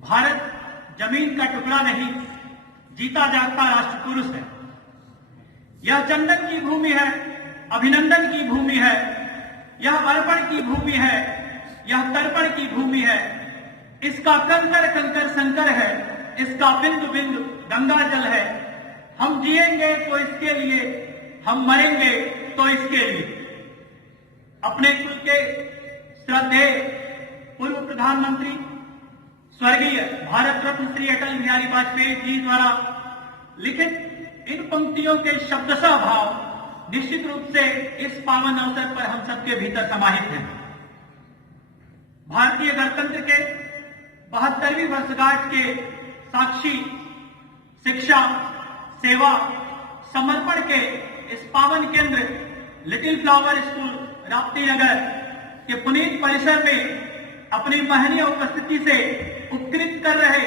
भारत जमीन का टुकड़ा नहीं, जीता जागता राष्ट्र पुरुष है। यह चंदन की भूमि है, अभिनंदन की भूमि है, यह अर्पण की भूमि है, यह तर्पण की भूमि है। इसका कंकर कंकर संकर है, इसका बिंदु बिंदु गंगा जल है। हम जिएंगे तो इसके लिए, हम मरेंगे तो इसके लिए। अपने कुल के श्रद्धेय पूर्व प्रधानमंत्री स्वर्गीय भारत रत्न श्री अटल बिहारी वाजपेयी जी द्वारा लिखित इन पंक्तियों के शब्दशः भाव निश्चित रूप से इस पावन अवसर पर हम सबके भीतर समाहित हैं। भारतीय गणतंत्र के 72वीं वर्षगांठ के साक्षी शिक्षा, सेवा, समर्पण के इस पावन केंद्र लिटिल फ्लावर स्कूल राप्ती नगर के पुनीत परिसर में अपनी महनीय उपस्थिति से उपकृत कर रहे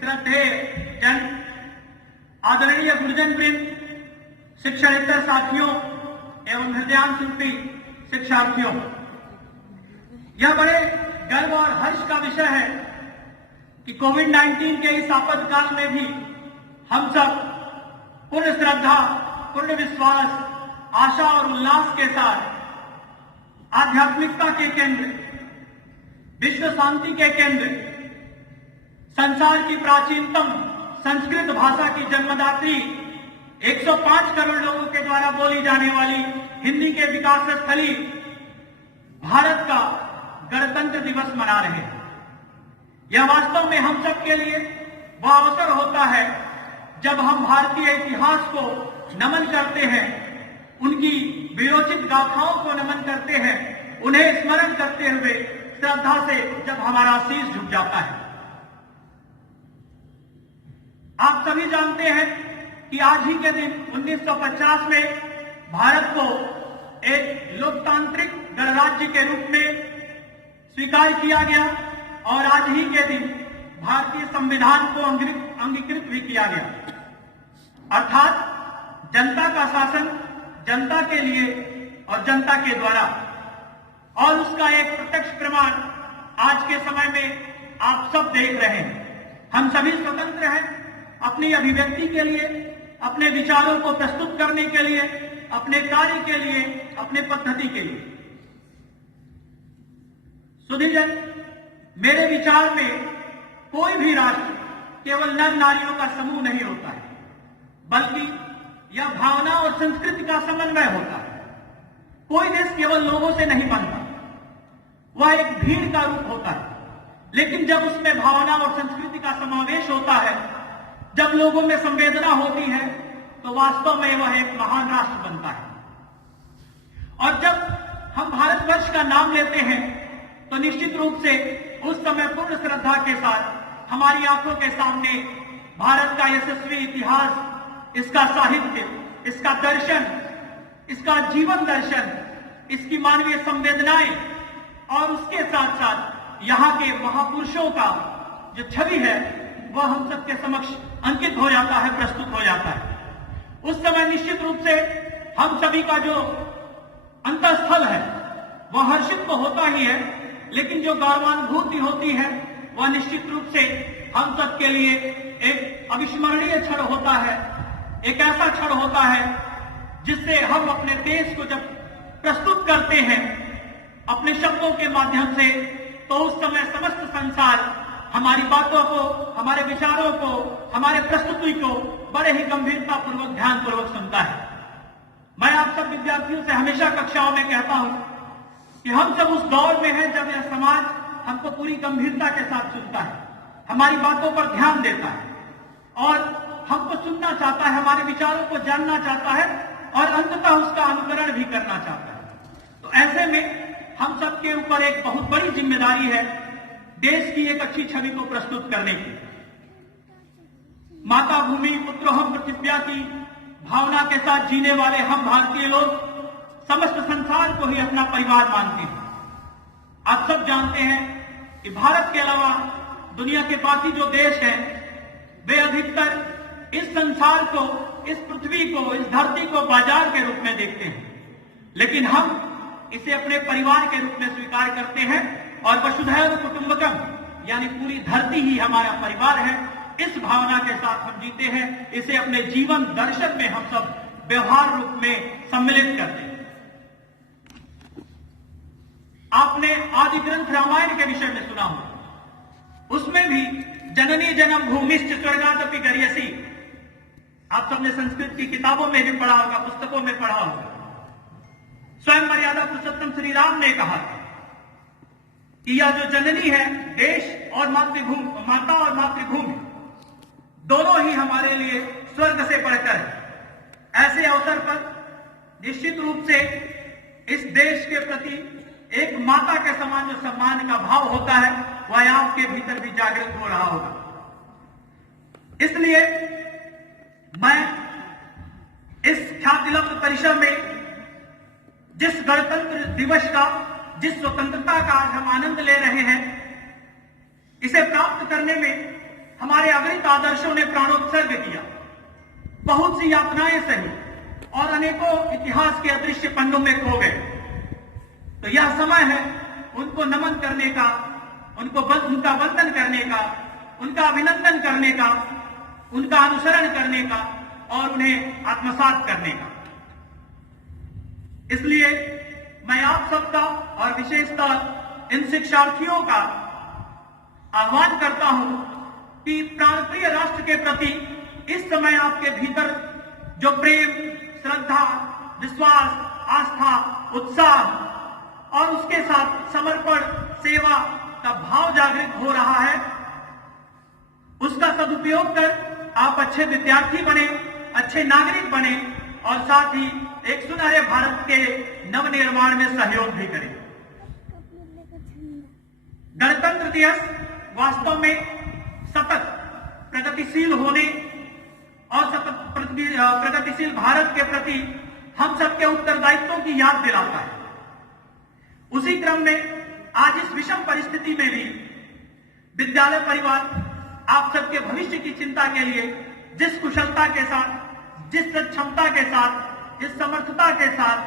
श्रद्धेय जन, आदरणीय गुरुजन वृंद, शिक्षणेतर साथियों एवं हृदयांशुल्पी शिक्षार्थियों, यह बड़े गर्व और हर्ष का विषय है कि कोविड-19 के इस आपातकाल में भी हम सब पूर्ण श्रद्धा, पूर्ण विश्वास, आशा और उल्लास के साथ आध्यात्मिकता के केंद्र, विश्व शांति के केंद्र, संसार की प्राचीनतम संस्कृत भाषा की जन्मदात्री, 105 करोड़ लोगों के द्वारा बोली जाने वाली हिंदी के विकास स्थली भारत का गणतंत्र दिवस मना रहे हैं। यह वास्तव में हम सब के लिए वह अवसर होता है जब हम भारतीय इतिहास को नमन करते हैं, उनकी वीरोचित गाथाओं को नमन करते हैं, उन्हें स्मरण करते हुए श्रद्धा से जब हमारा शीश झुक जाता है। आप सभी जानते हैं कि आज ही के दिन 1950 में भारत को एक लोकतांत्रिक गणराज्य के रूप में स्वीकार किया गया और आज ही के दिन भारतीय संविधान को अंगीकृत भी किया गया। अर्थात जनता का शासन जनता के लिए और जनता के द्वारा, और उसका एक प्रत्यक्ष प्रमाण आज के समय में आप सब देख रहे हैं। हम सभी स्वतंत्र हैं अपनी अभिव्यक्ति के लिए, अपने विचारों को प्रस्तुत करने के लिए, अपने कार्य के लिए, अपने पद्धति के लिए। सुधीजन, मेरे विचार में कोई भी राष्ट्र केवल नर नारियों का समूह नहीं होता है, बल्कि यह भावना और संस्कृति का समन्वय होता है। कोई देश केवल लोगों से नहीं बनता, वह एक भीड़ का रूप होता है। लेकिन जब उसमें भावना और संस्कृति का समावेश होता है, जब लोगों में संवेदना होती है, तो वास्तव में वह एक महान राष्ट्र बनता है। और जब हम भारतवर्ष का नाम लेते हैं तो निश्चित रूप से उस समय पूर्ण श्रद्धा के साथ हमारी आंखों के सामने भारत का यशस्वी इतिहास, इसका साहित्य, इसका दर्शन, इसका जीवन दर्शन, इसकी मानवीय संवेदनाएं और उसके साथ साथ यहाँ के महापुरुषों का जो छवि है वह हम सबके समक्ष अंकित हो जाता है, प्रस्तुत हो जाता है। उस समय निश्चित रूप से हम सभी का जो अंतःस्थल है वह हर्षित तो होता ही है, लेकिन जो गौरवानुभूति होती है वह निश्चित रूप से हम सबके लिए एक अविस्मरणीय क्षण होता है, एक ऐसा क्षण होता है जिससे हम अपने देश को जब प्रस्तुत करते हैं अपने शब्दों के माध्यम से, तो उस समय समस्त संसार हमारी बातों को, हमारे विचारों को, हमारे प्रस्तुति को बड़े ही गंभीरता पूर्वक, ध्यान पूर्वक सुनता है। मैं आप सब विद्यार्थियों से हमेशा कक्षाओं में कहता हूं कि हम सब उस दौर में हैं जब यह समाज हमको पूरी गंभीरता के साथ सुनता है, हमारी बातों पर ध्यान देता है और हमको सुनना चाहता है, हमारे विचारों को जानना चाहता है और अंततः उसका अनुकरण भी करना चाहता है। तो ऐसे में हम सबके ऊपर एक बहुत बड़ी जिम्मेदारी है देश की एक अच्छी छवि को प्रस्तुत करने की। माता भूमि पुत्रोहम पृथिव्या की भावना के साथ जीने वाले हम भारतीय लोग समस्त संसार को ही अपना परिवार मानते हैं। आप सब जानते हैं कि भारत के अलावा दुनिया के बाकी जो देश हैं वे अधिकतर इस संसार को, इस पृथ्वी को, इस धरती को बाजार के रूप में देखते हैं, लेकिन हम इसे अपने परिवार के रूप में स्वीकार करते हैं और वसुधैव कुटुंबकम यानी पूरी धरती ही हमारा परिवार है। इस भावना के साथ हम जीते हैं। इसे अपने जीवन दर्शन में हम सब व्यवहार रूप में सम्मिलित करते हैं। आपने आदि ग्रंथ रामायण के विषय में सुना हो, उसमें भी जननी जन्म भूमिश्च स्वर्गादपि गरीयसी, आप सबने संस्कृत की किताबों में भी पढ़ा होगा, पुस्तकों में पढ़ा होगा। स्वयं मर्यादा पुरुषोत्तम श्री राम ने कहा कि यह जो जननी है, देश और मातृभूमि, माता और मातृभूमि दोनों ही हमारे लिए स्वर्ग से बढ़कर है। ऐसे अवसर पर निश्चित रूप से इस देश के प्रति एक माता के समान जो सम्मान का भाव होता है, वह आपके भीतर भी जागृत हो रहा होगा। इसलिए मैं इस ख्यातिलब्ध परिसर में जिस गणतंत्र दिवस का, जिस स्वतंत्रता का आज हम आनंद ले रहे हैं, इसे प्राप्त करने में हमारे अगणित आदर्शों ने प्राणोत्सर्ग किया। बहुत सी यातनाएं सही और अनेकों इतिहास के अदृश्य पन्नों में खो गए। तो यह समय है उनको नमन करने का, उनका वंदन करने का, उनका अभिनंदन करने का, उनका अनुसरण करने का और उन्हें आत्मसात करने का। इसलिए मैं आप सबका और विशेषतः इन शिक्षार्थियों का आह्वान करता हूं कि प्राणप्रिय राष्ट्र के प्रति इस समय आपके भीतर जो प्रेम, श्रद्धा, विश्वास, आस्था, उत्साह और उसके साथ समर्पण, सेवा का भाव जागृत हो रहा है, उसका सदुपयोग कर आप अच्छे विद्यार्थी बने, अच्छे नागरिक बने और साथ ही एक सुनहरे भारत के नवनिर्माण में सहयोग भी करें। गणतंत्र दिवस वास्तव में सतत प्रगतिशील होने और सतत प्रगतिशील भारत के प्रति हम सबके उत्तरदायित्वों की याद दिलाता है। उसी क्रम में आज इस विषम परिस्थिति में भी विद्यालय परिवार आप सबके भविष्य की चिंता के लिए जिस कुशलता के साथ, जिस क्षमता के साथ, जिस समर्थता के साथ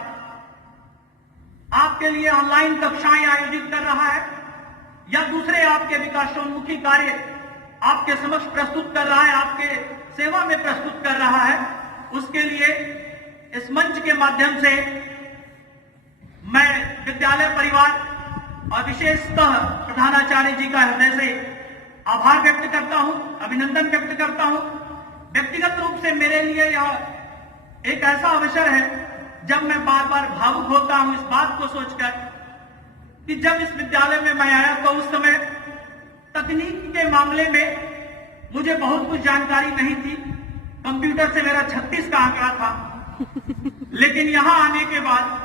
आपके लिए ऑनलाइन कक्षाएं आयोजित कर रहा है या दूसरे आपके विकासोन्मुखी कार्य आपके समक्ष प्रस्तुत कर रहा है, आपके सेवा में प्रस्तुत कर रहा है, उसके लिए इस मंच के माध्यम से मैं विद्यालय परिवार और विशेषतः प्रधानाचार्य जी का हृदय से आभार व्यक्त करता हूं, अभिनंदन व्यक्त करता हूं। व्यक्तिगत रूप से मेरे लिए यह एक ऐसा अवसर है जब मैं बार बार भावुक होता हूं इस बात को सोचकर कि जब इस विद्यालय में मैं आया तो उस समय तकनीक के मामले में मुझे बहुत कुछ जानकारी नहीं थी। कंप्यूटर से मेरा 36 का आंकड़ा था, लेकिन यहां आने के बाद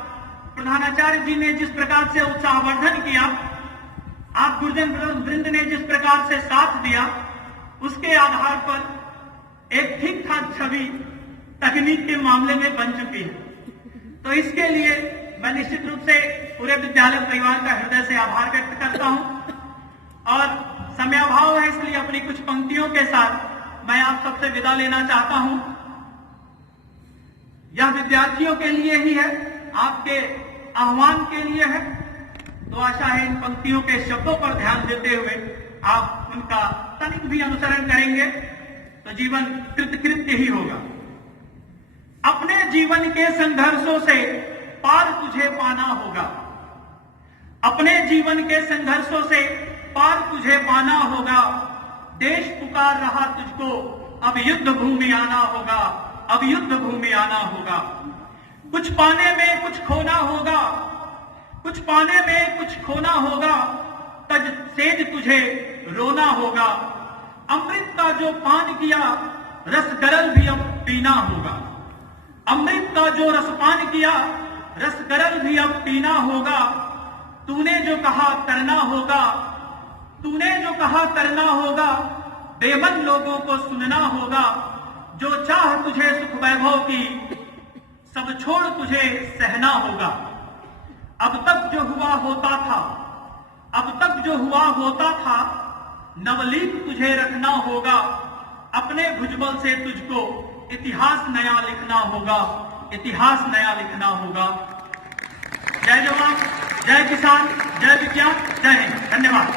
प्रधानाचार्य जी ने जिस प्रकार से उत्साहवर्धन किया, आप गुरुजन वृंद ने जिस प्रकार से साथ दिया, उसके आधार पर एक ठीक ठाक छवि तकनीक के मामले में बन चुकी है। तो इसके लिए मैं निश्चित रूप से पूरे विद्यालय परिवार का हृदय से आभार व्यक्त करता हूं और समयाभाव है, इसलिए अपनी कुछ पंक्तियों के साथ मैं आप सबसे विदा लेना चाहता हूं। यह विद्यार्थियों के लिए ही है, आपके आह्वान के लिए है, तो आशा है इन पंक्तियों के शब्दों पर ध्यान देते हुए आप उनका तनिक भी अनुसरण करेंगे तो जीवन कृतकृत्य ही होगा। अपने जीवन के संघर्षों से पार तुझे पाना होगा, अपने जीवन के संघर्षों से पार तुझे पाना होगा। देश पुकार रहा तुझको, अब युद्ध भूमि आना होगा, अब युद्ध भूमि आना होगा। कुछ पाने में कुछ खोना होगा, कुछ पाने में कुछ खोना होगा, तज सेज तुझे रोना होगा। अमृत का जो पान किया रस गरल भी अब पीना होगा, अमृत का जो रसपान किया रस गरल भी अब पीना होगा। तूने जो कहा करना होगा, तूने जो कहा करना होगा, बेमन लोगों को सुनना होगा। जो चाह तुझे सुख वैभव की सब छोड़ तुझे सहना होगा। अब तक जो हुआ होता था, अब तक जो हुआ होता था, नवलीक तुझे रखना होगा। अपने भुजबल से तुझको इतिहास नया लिखना होगा, इतिहास नया लिखना होगा। जय जवान, जय किसान, जय विज्ञान, जय हिंद। धन्यवाद।